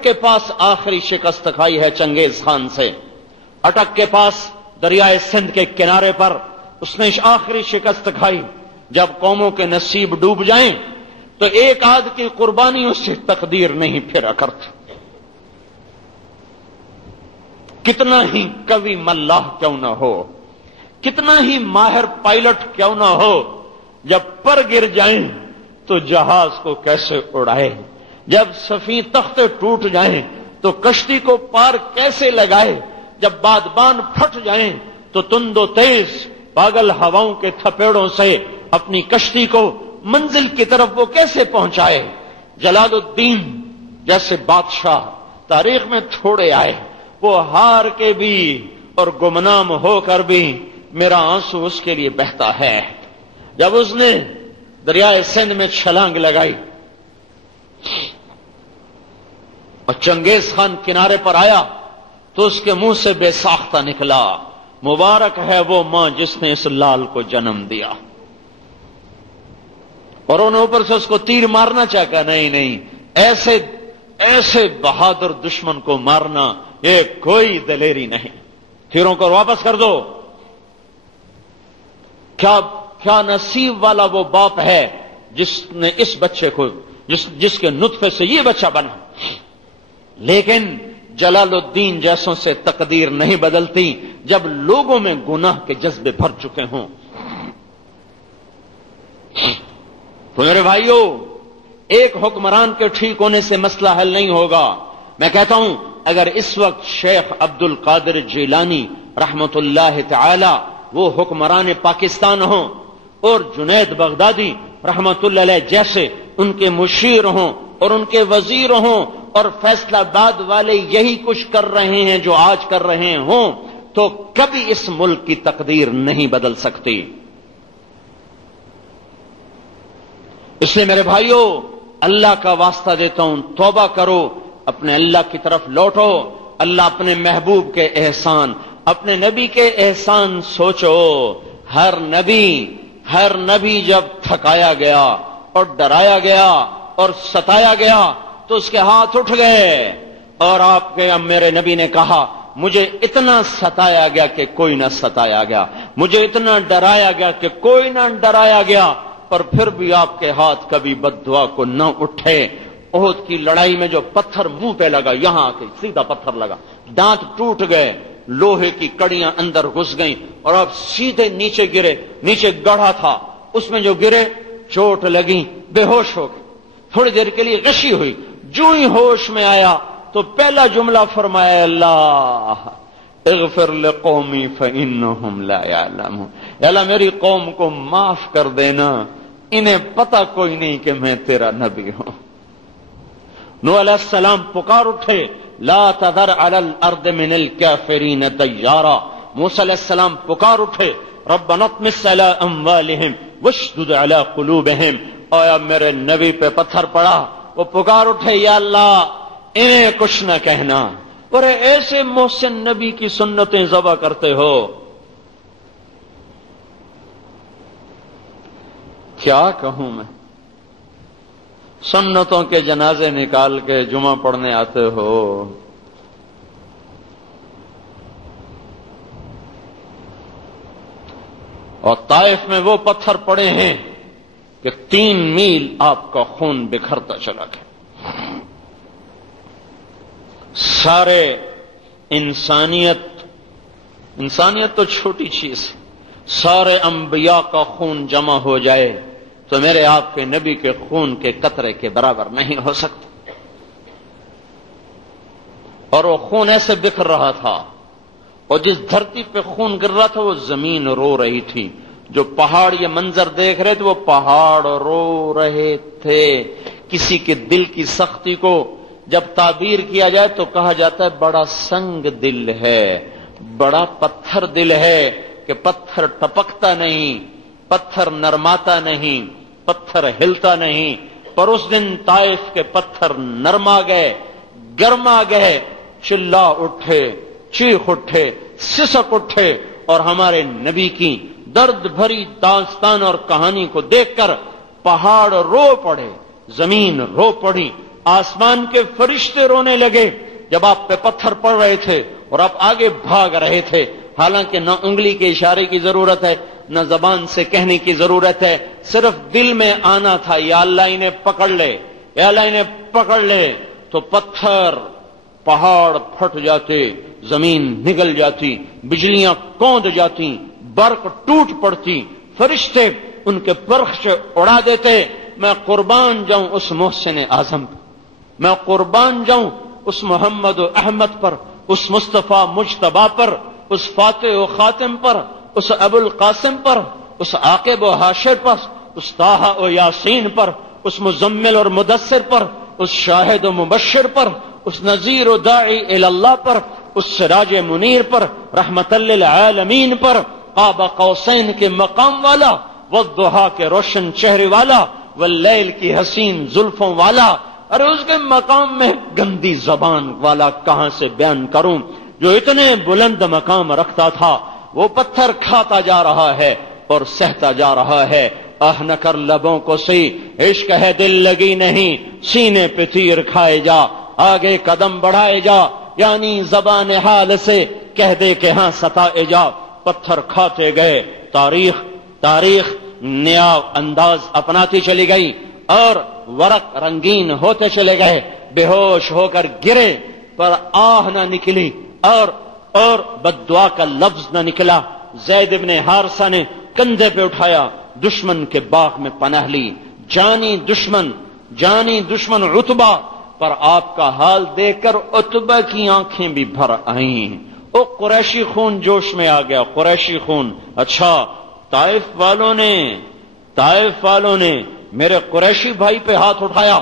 کے پاس آخری شکست کھائی ہے چنگیز خان سے، اٹک کے پاس دریائے سندھ کے کنارے پر اس نے آخری شکست کھائی۔ جب قوموں کے نصیب ڈوب جائیں تو ایک آدھ کی قربانی اس سے تقدیر نہیں پھرا کرتی۔ کتنا ہی کوی ملاح کیوں نہ ہو، کتنا ہی ماہر پائلٹ کیوں نہ ہو، جب پر گر جائیں تو جہاز کو کیسے اڑائے، جب سفین تختے ٹوٹ جائیں تو کشتی کو پار کیسے لگائے، جب بادبان پھٹ جائیں تو تند و تیز پاگل ہواؤں کے تھپیڑوں سے اپنی کشتی کو منزل کی طرف وہ کیسے پہنچائے۔ جلال الدین جیسے بادشاہ تاریخ میں تھوڑے آئے، وہ ہار کے بھی اور گمنام ہو کر بھی میرا آنسو اس کے لیے بہتا ہے۔ جب اس نے دریائے سندھ میں چھلانگ لگائی اور چنگیز خان کنارے پر آیا تو اس کے منہ سے بے ساختہ نکلا، مبارک ہے وہ ماں جس نے اس لال کو جنم دیا۔ اور انہوں نے اوپر سے اس کو تیر مارنا چاہا، نہیں، ایسے بہادر دشمن کو مارنا یہ کوئی دلیری نہیں، تیروں کو واپس کر دو۔ کیا نصیب والا وہ باپ ہے جس نے اس بچے کو جس کے نطفے سے یہ بچہ بنا۔ لیکن جلال الدین جیسوں سے تقدیر نہیں بدلتی جب لوگوں میں گناہ کے جذبے بھر چکے ہوں۔ تو میرے بھائیوں، ایک حکمران کے ٹھیک ہونے سے مسئلہ حل نہیں ہوگا۔ میں کہتا ہوں اگر اس وقت شیخ عبد القادر جیلانی رحمت اللہ تعالی وہ حکمران پاکستان ہوں اور جنید بغدادی رحمت اللہ علیہ جیسے ان کے مشیر ہوں اور ان کے وزیر ہوں اور فیصلہ آباد والے یہی کچھ کر رہے ہیں جو آج کر رہے ہوں تو کبھی اس ملک کی تقدیر نہیں بدل سکتی۔ اس لیے میرے بھائیوں، اللہ کا واسطہ دیتا ہوں، توبہ کرو، اپنے اللہ کی طرف لوٹو۔ اللہ اپنے محبوب کے احسان، اپنے نبی کے احسان سوچو۔ ہر نبی جب تھکایا گیا اور ڈرایا گیا اور ستایا گیا تو اس کے ہاتھ اٹھ گئے، اور آپ کے میرے نبی نے کہا مجھے اتنا ستایا گیا کہ کوئی نہ ستایا گیا، مجھے اتنا ڈرایا گیا کہ کوئی نہ ڈرایا گیا، پر پھر بھی آپ کے ہاتھ کبھی بد دعا کو نہ اٹھے۔ احد کی لڑائی میں جو پتھر منہ پہ لگا، یہاں آ کے سیدھا پتھر لگا، دانت ٹوٹ گئے، لوہے کی کڑیاں اندر گھس گئیں اور آپ سیدھے نیچے گرے، نیچے گڑھا تھا اس میں جو گرے چوٹ لگی، بے ہوش ہو گئے، تھوڑی دیر کے لیے غشی ہوئی، جو ہی ہوش میں آیا تو پہلا جملہ فرمایا اللہ اغفر لقومی فانہم لا یعلمون، اللہ میری قوم کو معاف کر دینا، انہیں پتہ کوئی نہیں کہ میں تیرا نبی ہوں۔ نوح علیہ السلام پکار اٹھے لا تذر علی الارض من الکافرین دیارا، موسیٰ علیہ السلام پکار اٹھے ربنا اطمس علی اموالہم واشدد علی قلوبہم، آیا میرے نبی پہ پتھر پڑا، وہ پکار اٹھے یا اللہ انہیں کچھ نہ کہنا، اور ایسے محسن نبی کی سنتیں ذبح کرتے ہو۔ کیا کہوں میں، سنتوں کے جنازے نکال کے جمعہ پڑھنے آتے ہو۔ اور طائف میں وہ پتھر پڑے ہیں کہ 3 میل آپ کا خون بکھرتا چلا گیا۔ سارے انسانیت تو چھوٹی چیز ہے، سارے انبیاء کا خون جمع ہو جائے تو میرے آپ کے نبی کے خون کے قطرے کے برابر نہیں ہو سکتا۔ اور وہ خون ایسے بکھر رہا تھا، اور جس دھرتی پہ خون گر رہا تھا وہ زمین رو رہی تھی، جو پہاڑ یہ منظر دیکھ رہے تھے وہ پہاڑ رو رہے تھے۔ کسی کے دل کی سختی کو جب تعبیر کیا جائے تو کہا جاتا ہے بڑا سنگ دل ہے، بڑا پتھر دل ہے، کہ پتھر ٹپکتا نہیں، پتھر نرماتا نہیں، پتھر ہلتا نہیں۔ پر اس دن طائف کے پتھر نرما گئے، گرما گئے، چلا اٹھے، چیخ اٹھے، سسک اٹھے، اور ہمارے نبی کی درد بھری داستان اور کہانی کو دیکھ کر پہاڑ رو پڑے، زمین رو پڑی، آسمان کے فرشتے رونے لگے جب آپ پہ پتھر پڑ رہے تھے اور آپ آگے بھاگ رہے تھے، حالانکہ نہ انگلی کے اشارے کی ضرورت ہے، نہ زبان سے کہنے کی ضرورت ہے، صرف دل میں آنا تھا یا اللہ انہیں پکڑ لے، یا اللہ انہیں پکڑ لے، تو پتھر پہاڑ پھٹ جاتے، زمین نگل جاتی، بجلیاں کوند جاتی، برق ٹوٹ پڑتی، فرشتے ان کے پرخ سے اڑا دیتے۔ میں قربان جاؤں اس محسن اعظم پر، میں قربان جاؤں اس محمد و احمد پر، اس مصطفیٰ مجتبی پر، اس فاتح و خاتم پر، اس ابو القاسم پر، اس عاقب و حاشر پر، اس طٰہٰ و یاسین پر، اس مزمل اور مدثر پر، اس شاہد و مبشر پر، اس نذیر و داعی الی اللہ پر، اس سراج منیر پر، رحمت للعالمین پر، قاب قوسین کے مقام والا، والضحیٰ کے روشن چہرے والا، واللیل کی حسین زلفوں والا۔ ارے اس کے مقام میں گندی زبان والا کہاں سے بیان کروں، جو اتنے بلند مقام رکھتا تھا، وہ پتھر کھاتا جا رہا ہے اور سہتا جا رہا ہے۔ آہ نہ کر لبوں کو سی، عشق ہے دل لگی نہیں، سینے پہ تیر کھائے جا، آگے قدم بڑھائے جا، یعنی زبان حال سے کہہ دے کہ ہاں ستائے جا۔ پتھر کھاتے گئے، تاریخ نیا انداز اپناتی چلی گئی اور ورق رنگین ہوتے چلے گئے، بے ہوش ہو کر گرے پر آہ نہ نکلی اور بددعا کا لفظ نہ نکلا۔ زید بن حارثہ نے کندھے پہ اٹھایا، دشمن کے باغ میں پناہ لی، جانی دشمن عتبہ، پر آپ کا حال دیکھ کر عتبہ کی آنکھیں بھی بھر آئیں۔ او قریشی خون جوش میں آ گیا، قریشی خون۔ اچھا، طائف والوں نے میرے قریشی بھائی پہ ہاتھ اٹھایا،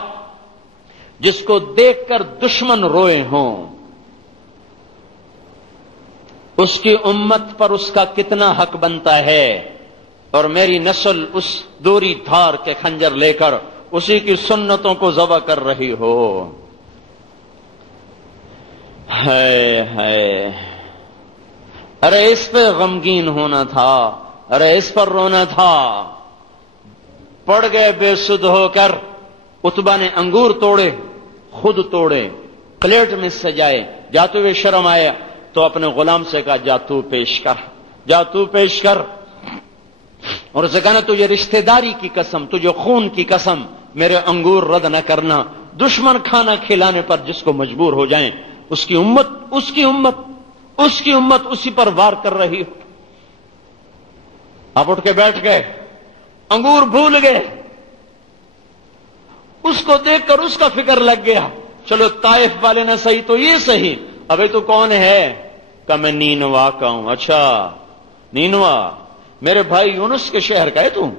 جس کو دیکھ کر دشمن روئے ہوں، اس کی امت پر اس کا کتنا حق بنتا ہے، اور میری نسل اس دوری دھار کے خنجر لے کر اسی کی سنتوں کو ذبح کر رہی ہو۔ ہے ارے اس پہ غمگین ہونا تھا، ارے اس پر رونا تھا۔ پڑ گئے بے سدھ ہو کر، عتبہ نے انگور توڑے، خود توڑے، پلیٹ میں سجائے، جاتے ہوئے شرم آیا تو اپنے غلام سے کہا جا تو پیش کر، اور اسے کہا نا تجھے رشتہ داری کی قسم، تجھے خون کی قسم، میرے انگور رد نہ کرنا۔ دشمن کھانا کھلانے پر جس کو مجبور ہو جائیں، اس کی امت اسی پر وار کر رہی ہو۔ آپ اٹھ کے بیٹھ گئے، انگور بھول گئے، اس کو دیکھ کر اس کا فکر لگ گیا، چلو طائف والے نہ صحیح تو یہ صحیح، ابھی تو کون ہے؟ کہ میں نینوا کا ہوں۔ اچھا نینوا، میرے بھائی یونس کے شہر کا ہے تم؟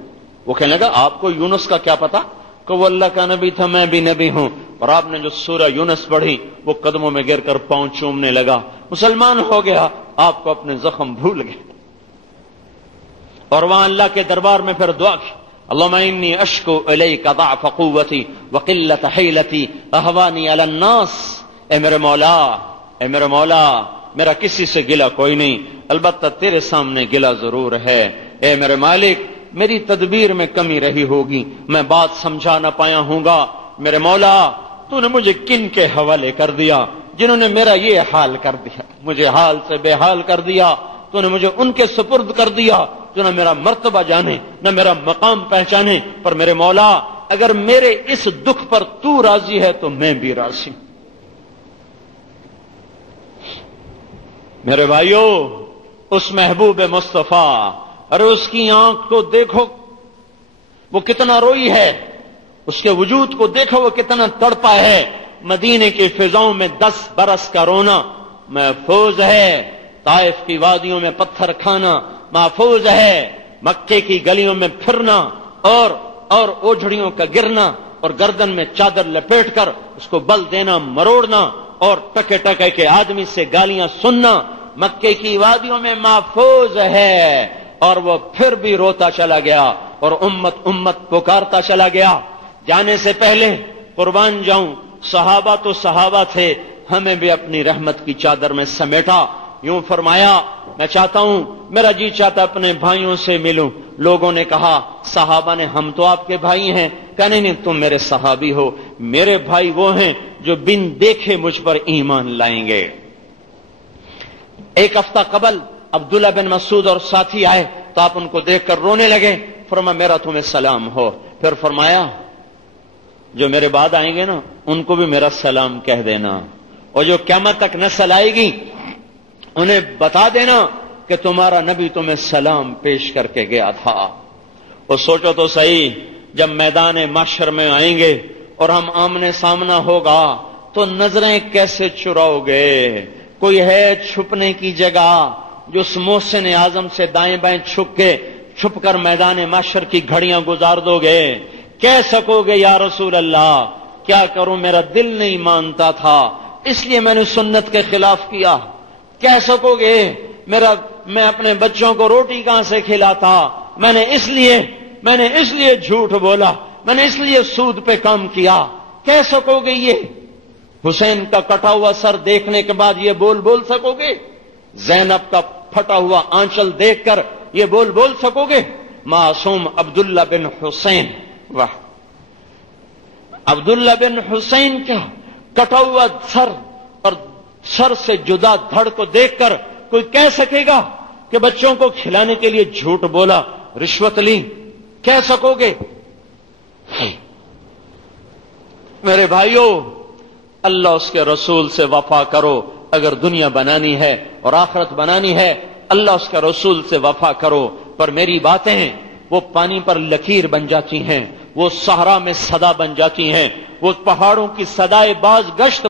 وہ کہنے لگا آپ کو یونس کا کیا پتا؟ کہ وہ اللہ کا نبی تھا، میں بھی نبی ہوں۔ اور آپ نے جو سورہ یونس پڑھی وہ قدموں میں گر کر پاؤں چومنے لگا، مسلمان ہو گیا، آپ کو اپنے زخم بھول گئے، اور وہاں اللہ کے دربار میں پھر دعا کی، اللہم انی اشکو الیک ضعف قوتی وقلت حیلتی اہوانی علی الناس۔ اے میرے مولا، میرا کسی سے گلہ کوئی نہیں، البتہ تیرے سامنے گلہ ضرور ہے۔ اے میرے مالک، میری تدبیر میں کمی رہی ہوگی، میں بات سمجھا نہ پایا ہوں گا۔ میرے مولا، تو نے مجھے کن کے حوالے کر دیا جنہوں نے میرا یہ حال کر دیا، مجھے حال سے بے حال کر دیا، تو نے مجھے ان کے سپرد کر دیا جو نہ میرا مرتبہ جانے نہ میرا مقام پہچانے۔ پر میرے مولا، اگر میرے اس دکھ پر تو راضی ہے تو میں بھی راضی ہوں۔ میرے بھائیوں، اس محبوب مصطفیٰ، ارے اس کی آنکھ کو دیکھو وہ کتنا روئی ہے، اس کے وجود کو دیکھو وہ کتنا تڑپا ہے۔ مدینے کی فضاؤں میں 10 برس کا رونا محفوظ ہے، طائف کی وادیوں میں پتھر کھانا محفوظ ہے، مکے کی گلیوں میں پھرنا اور اوجھڑیوں کا گرنا اور گردن میں چادر لپیٹ کر اس کو بل دینا، مروڑنا اور ٹکے کے آدمی سے گالیاں سننا مکے کی وادیوں میں محفوظ ہے۔ اور وہ پھر بھی روتا چلا گیا اور امت پکارتا چلا گیا۔ جانے سے پہلے قربان جاؤں، صحابہ تو صحابہ تھے، ہمیں بھی اپنی رحمت کی چادر میں سمیٹا، یوں فرمایا میں چاہتا ہوں، میرا جی چاہتا اپنے بھائیوں سے ملوں۔ لوگوں نے کہا، صحابہ نے، ہم تو آپ کے بھائی ہیں۔ کہا نہیں تم میرے صحابی ہو، میرے بھائی وہ ہیں جو بن دیکھے مجھ پر ایمان لائیں گے۔ ایک ہفتہ قبل عبداللہ بن مسعود اور ساتھی آئے تو آپ ان کو دیکھ کر رونے لگے۔ فرمایا میرا تمہیں سلام ہو۔ پھر فرمایا جو میرے بعد آئیں گے نا ان کو بھی میرا سلام کہہ دینا، اور جو قیامت تک نسل آئے گی انہیں بتا دینا کہ تمہارا نبی تمہیں سلام پیش کر کے گیا تھا۔ اور سوچو تو صحیح، جب میدان محشر میں آئیں گے اور ہم آمنے سامنا ہوگا تو نظریں کیسے چراؤ گے؟ کوئی ہے چھپنے کی جگہ جو اس محسن اعظم سے دائیں بائیں چھپ کر میدان محشر کی گھڑیاں گزار دو گے؟ کہہ سکو گے یا رسول اللہ کیا کروں، میرا دل نہیں مانتا تھا اس لیے میں نے سنت کے خلاف کیا؟ کہہ سکو گے میں اپنے بچوں کو روٹی کہاں سے کھلاتا، میں نے اس لیے جھوٹ بولا، میں نے اس لیے سود پہ کام کیا؟ کہہ سکو گے یہ؟ حسین کا کٹا ہوا سر دیکھنے کے بعد یہ بول سکو گے؟ زینب کا پھٹا ہوا آنچل دیکھ کر یہ بول سکو گے؟ معصوم عبداللہ بن حسین، واہ، عبداللہ بن حسین کا کٹا ہوا سر اور سر سے جدا دھڑ کو دیکھ کر کوئی کہہ سکے گا کہ بچوں کو کھلانے کے لیے جھوٹ بولا، رشوت لی؟ کہہ سکو گے؟ میرے بھائیوں، اللہ اس کے رسول سے وفا کرو۔ اگر دنیا بنانی ہے اور آخرت بنانی ہے اللہ اس کے رسول سے وفا کرو۔ پر میری باتیں وہ پانی پر لکیر بن جاتی ہیں، وہ صحرا میں صدا بن جاتی ہیں، وہ پہاڑوں کی صدائے باز گشت